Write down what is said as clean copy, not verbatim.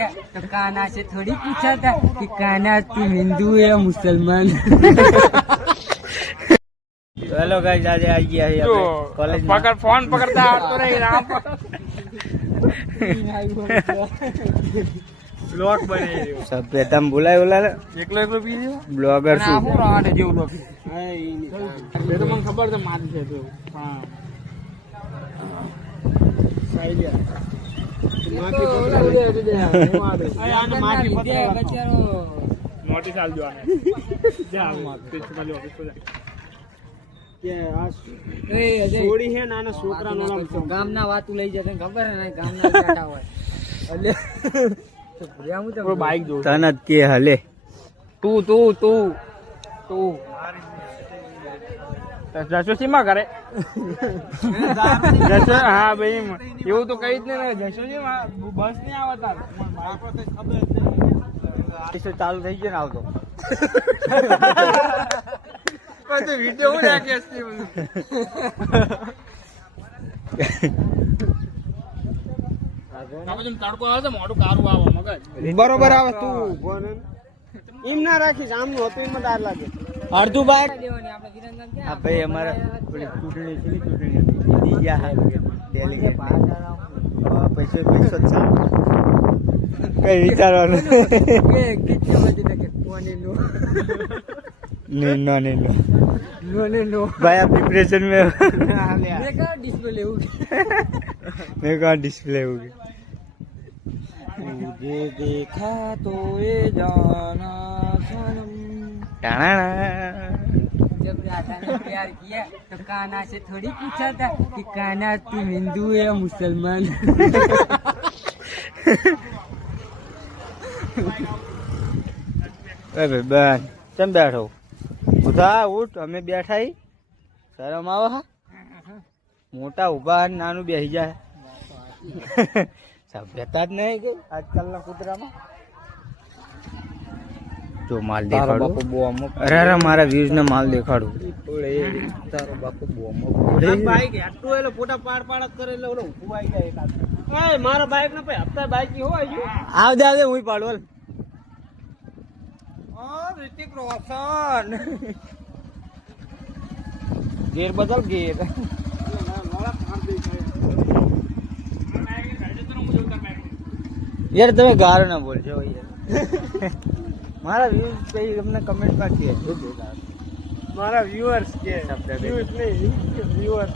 किया तो काना से थोड़ी पूछा था कि काना तू हिंदू है मुसलमान। हेलो गाइस, आज आ गया है कॉलेज पकड़ फोन पकड़ता तो नहीं राम ब्लॉग बने सब बेतम बुलाय એકલો પી લ્યો બ્લોગર આ શું હું રાડે જેવું લોક એ તો મને ખબર છે મારી છે તો હા સાઈલિયા માટી પકડા નોટિસ આલજો આને જા પ્રિન્સિપલ ઓફિસ પર કે આ છોડી હે નાના છોકરાનો નામ ગામના વાતું લઈ જશે ખબર હે ને ગામના બેઠા હોય એટલે तो बाइक दो તને કે હલે तू જશો સીમા કરે જશો હા ભાઈ એવું તો કઈ જ નહીં જશો બસ નહીં આવતા ચાલુ થઈ ગયો ને આવતો તો વિડીયો હું નાખે તડકો આવે છે મોટું કારું આવે મગજ બરોબર આવે તું એમ ના રાખીશ આમનું હતું એમાં દાર લાગે અડધું બાઈક હા ભાઈ અમારા ચૂંટણી છે ચૂંટણી હતી ગયા ડેલીગેટ પૈસો જ કઈ વિચારવાનું नो भाई आप डिप्रेशन में मैं कहा डिस्प्ले होगी मुझे देखा तो ये जाना सनम जब राधा ने प्यार किया तो काना से थोड़ी पूछा था कि काना तू हिंदू है या मुसलमान। अरे बहन तुम बैठो ઉઠા ઉઠ અમે બેઠા શરમ આવે હા મોટા ઉભા નાનું બેસી જાય સભ્યતા જ નહીં કે આજકાલના કૂતરામાં જો માલ દેખાડું અરે અરે મારા વ્યુઝ ને માલ દેખાડું તારો બાપુ બોમ્બ બાઈક આટલું એટલે ફોટા પાડ કરે એટલે ઓલો ઊભું આવી જાય એકાદ મારા બાઈક ને ભાઈ હપ્તા બાઈક ની હોય આવજે હું પાડવલ ऋतिक रोशन गेर बदल गेर यार તમે ગારો ના બોલજો યાર મારા વ્યુઝ કઈ તમને કમેન્ટ માં કહે મારા વ્યુઅર્સ કે વ્યુઅર્સ નહીં વ્યુઅર્સ